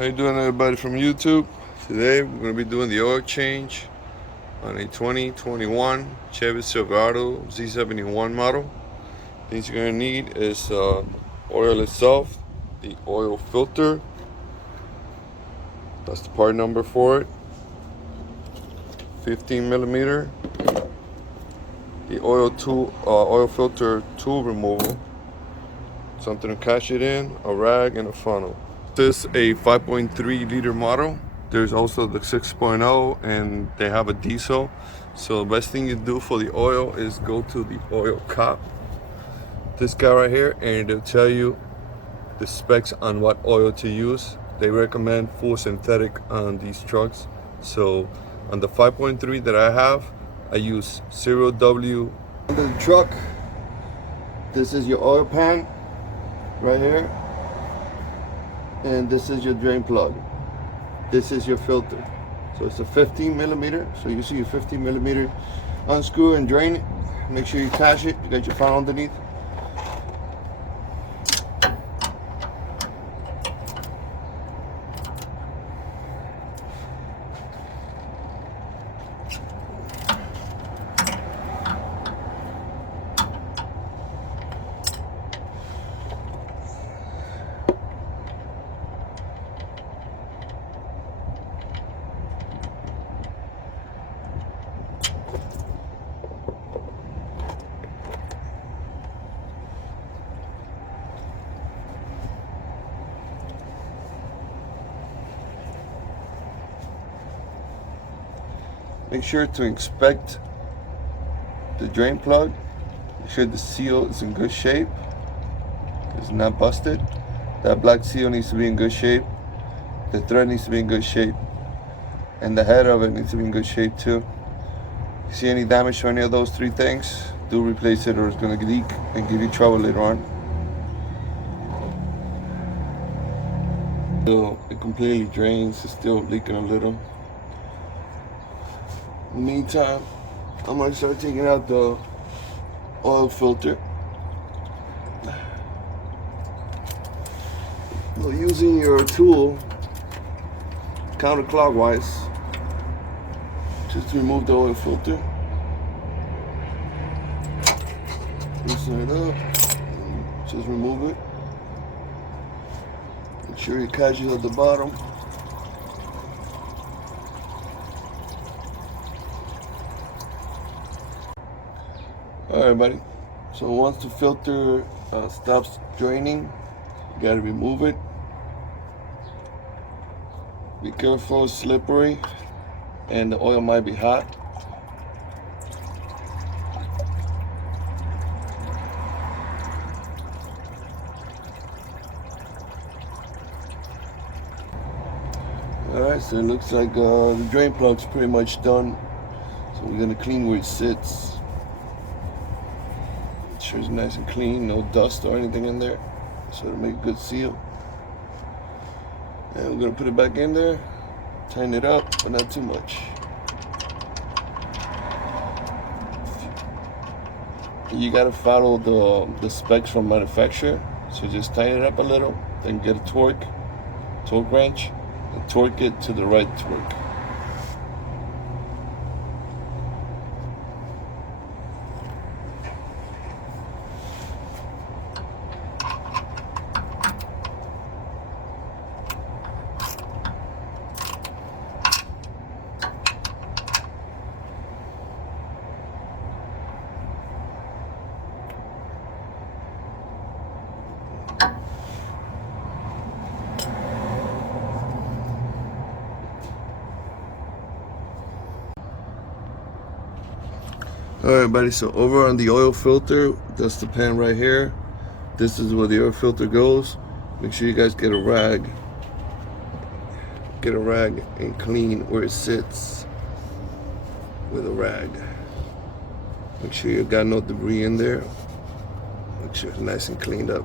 How you doing, everybody from YouTube? Today we're going to be doing the oil change on a 2021 Chevy Silverado Z71 model. Things you're going to need is oil itself, the oil filter, that's the part number for it, 15 millimeter, the oil filter tool removal, something to catch it in, a rag, and a funnel. This is a 5.3 liter model. There's also the 6.0 and they have a diesel. So the best thing you do for the oil is go to the oil cop, this guy right here, and it'll tell you the specs on what oil to use. They recommend full synthetic on these trucks. So on the 5.3 that I have, I use 0W. Under the truck, this is your oil pan right here. And this is your drain plug. This is your filter. So it's a 15 millimeter. So you see your 15 millimeter, unscrew and drain it. Make sure you catch it. You got your funnel underneath. Make sure to inspect the drain plug. Make sure the seal is in good shape. It's not busted. That black seal needs to be in good shape. The thread needs to be in good shape. And the head of it needs to be in good shape too. If you see any damage to any of those three things, do replace it or it's gonna leak and give you trouble later on. So it completely drains, it's still leaking a little. In the meantime, I'm going to start taking out the oil filter. Well, using your tool counterclockwise, just to remove the oil filter. Loosen it up, just remove it. Make sure you catch it at the bottom. Alright, buddy. So once the filter stops draining, you gotta remove it. Be careful, it's slippery, and the oil might be hot. Alright, so it looks like the drain plug's pretty much done. So we're gonna clean where it sits. Sure it's nice and clean, no dust or anything in there, so it'll make a good seal. And we're gonna put it back in there, tighten it up, but not too much. You gotta follow the specs from manufacturer, so just tighten it up a little, then get a torque wrench, and torque it to the right torque. Alright, buddy, so over on the oil filter, that's the pan right here. This is where the oil filter goes. Make sure you guys get a rag. Get a rag and clean where it sits with a rag. Make sure you got no debris in there. Make sure it's nice and cleaned up.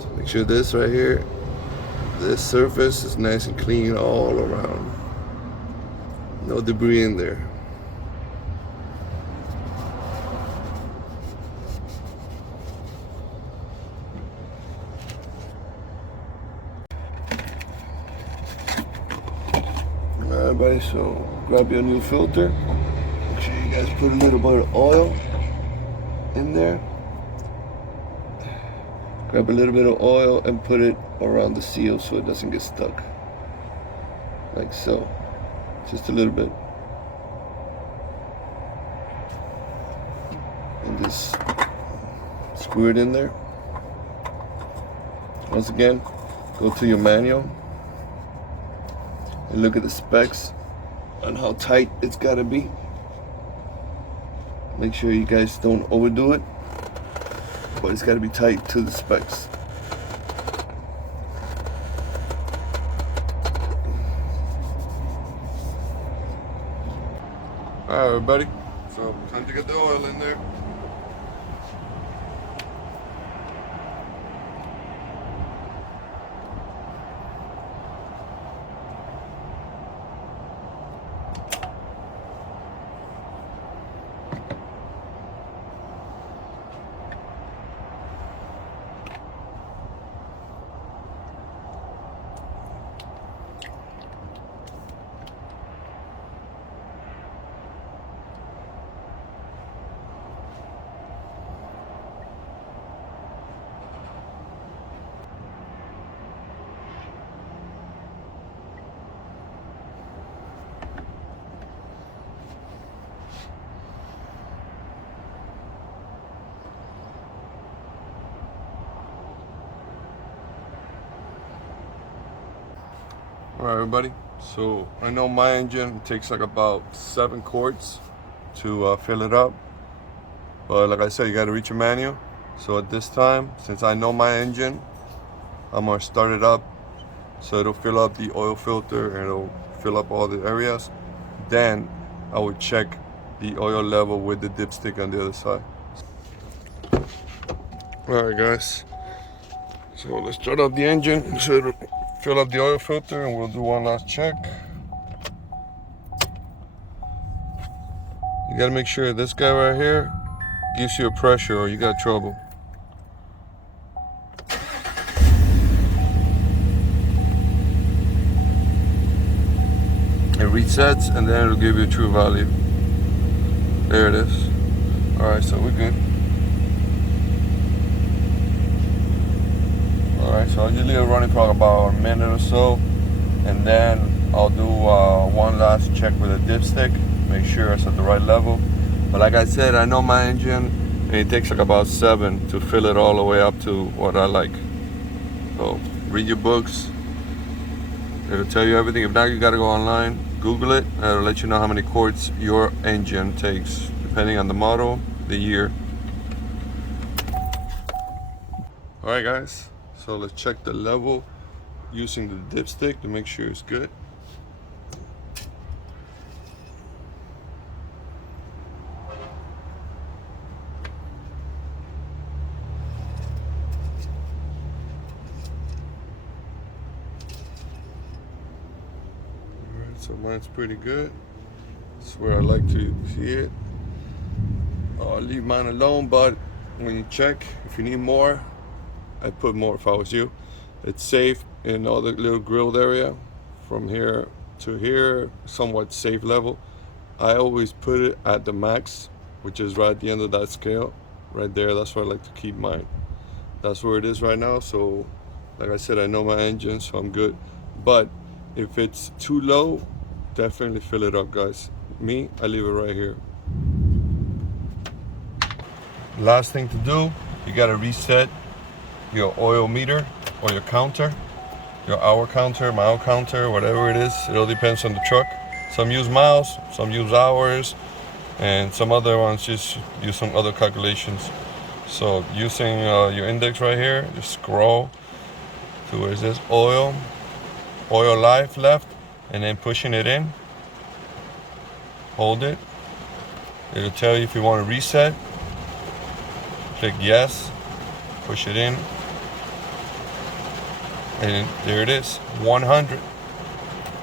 So make sure this right here, this surface is nice and clean all around. No debris in there. everybody, so grab your new filter. Make sure you guys put a little bit of oil in there. Grab a little bit of oil and put it around the seal so it doesn't get stuck. Like so. Just a little bit. And just screw it in there. Once again, go to your manual and look at the specs on how tight it's got to be. Make sure you guys don't overdo it, but it's got to be tight to the specs. Alright everybody, so time to get the oil in there. Alright everybody, so I know my engine takes like about 7 quarts to fill it up, but like I said, you got to reach your manual. So at this time, since I know my engine, I'm going to start it up so it'll fill up the oil filter and it'll fill up all the areas. Then I would check the oil level with the dipstick on the other side. Alright guys, so let's start up the engine so it'll fill up the oil filter, and we'll do one last check. You gotta make sure this guy right here gives you a pressure or you got trouble. It resets and then it'll give you a true value. There it is. Alright, so we're good. Alright, so I'll just leave it running for about a minute or so, and then I'll do one last check with a dipstick, make sure it's at the right level. But like I said, I know my engine, and it takes like about 7 to fill it all the way up to what I like. So read your books, it'll tell you everything. If not, you gotta go online, Google it, and it'll let you know how many quarts your engine takes, depending on the model, the year. Alright guys, so let's check the level using the dipstick to make sure it's good. Alright, so mine's pretty good. That's where I like to see it. I'll leave mine alone, but when you check, if you need more, I'd put more if I was you. It's safe in all the little grilled area from here to here, somewhat safe level. I always put it at the max, which is right at the end of that scale right there. That's where I like to keep mine. That's where it is right now. So like I said, I know my engine, so I'm good. But if it's too low, definitely fill it up, guys. Me, I leave it right here. Last thing to do, you got to reset your oil meter or your counter, your hour counter, mile counter, whatever it is. It all depends on the truck. Some use miles, some use hours, and some other ones just use some other calculations. So using your index right here, just scroll to where it says oil life left, and then pushing it in. Hold it. It'll tell you if you want to reset. Click yes, push it in, and there it is, 100.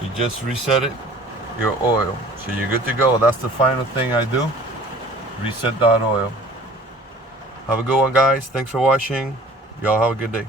You just reset it, your oil. So you're good to go. That's the final thing I do. Reset that oil. Have a good one, guys. Thanks for watching. Y'all have a good day.